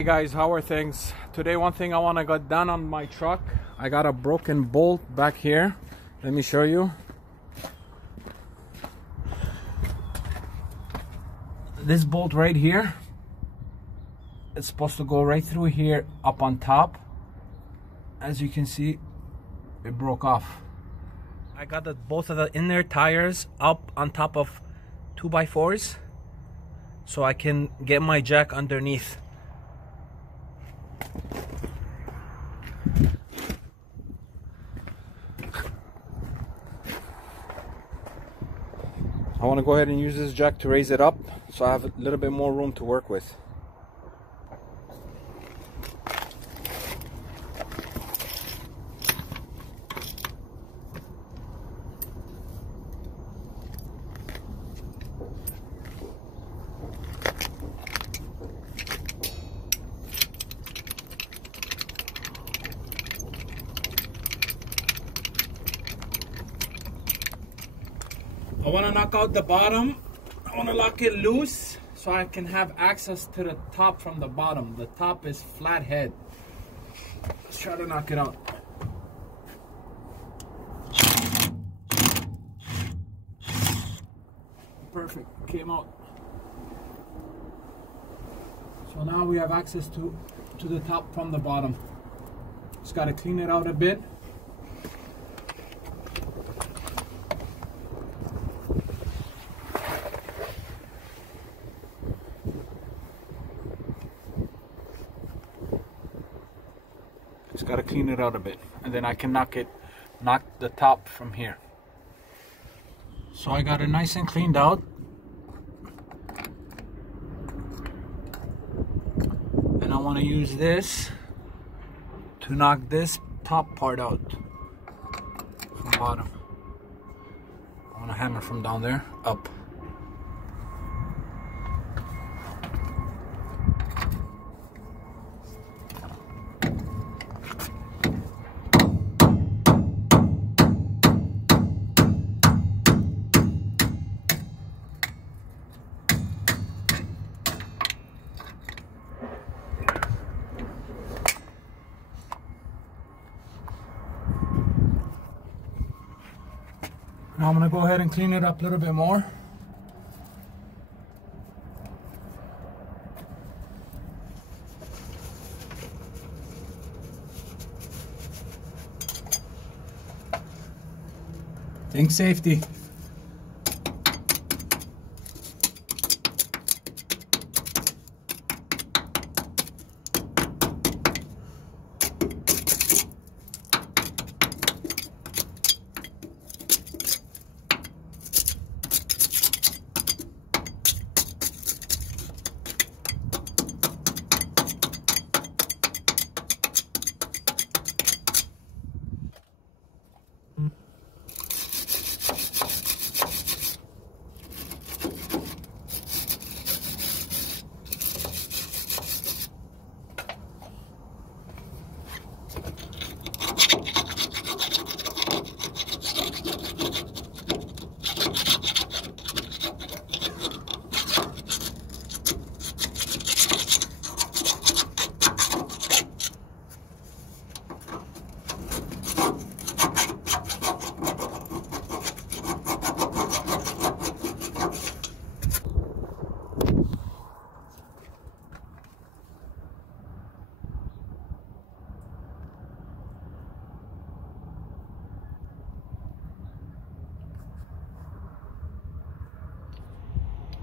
Hey guys, how are things? Today one thing I want to get done on my truck. I got a broken bolt back here. Let me show you. This bolt right here, it's supposed to go right through here up on top. As you can see, it broke off. I got both of the inner tires up on top of 2x4s so I can get my jack underneath. I want to go ahead and use this jack to raise it up so I have a little bit more room to work with. I want to knock out the bottom. I want to lock it loose so I can have access to the top from the bottom. The top is flat head. Let's try to knock it out. Perfect, came out. So now we have access to the top from the bottom. Just got to clean it out a bit. Just gotta clean it out a bit, and then I can knock the top from here. So I got it nice and cleaned out, and I want to use this to knock this top part out from bottom. I want to hammer from down there up. Now I'm going to go ahead and clean it up a little bit more. Think safety.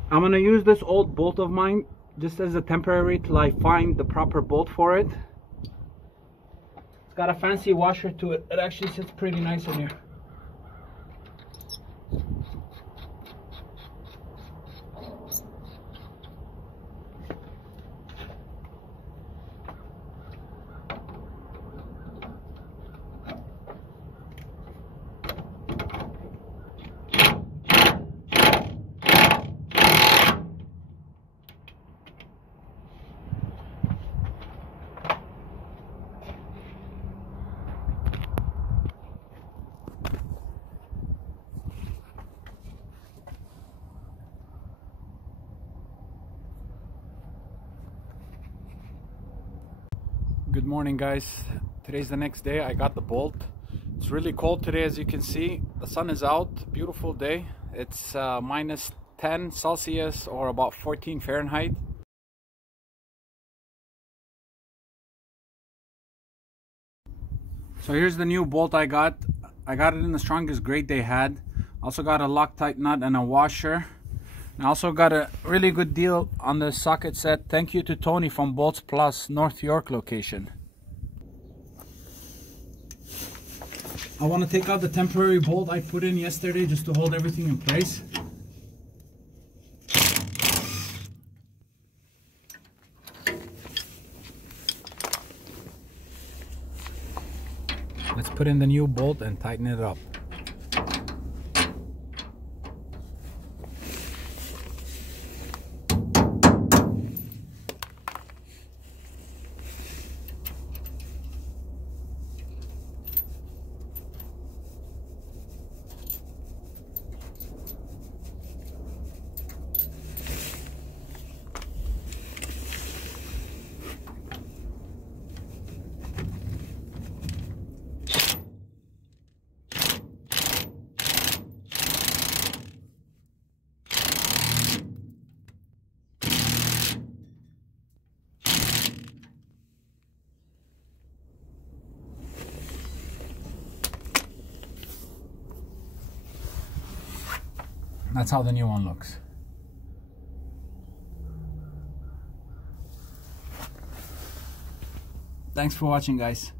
I'm gonna use this old bolt of mine just as a temporary till I find the proper bolt for it. It's got a fancy washer to it. It actually sits pretty nice in here. Good morning, guys. Today's the next day. I got the bolt. It's really cold today, as you can see. The sun is out. Beautiful day. It's minus 10 Celsius or about 14 Fahrenheit. So here's the new bolt I got. I got it in the strongest grade they had. Also got a Loctite nut and a washer. And I also got a really good deal on the socket set. Thank you to Tony from Bolts Plus, North York location. I want to take out the temporary bolt I put in yesterday just to hold everything in place. Let's put in the new bolt and tighten it up. That's how the new one looks. Thanks for watching, guys.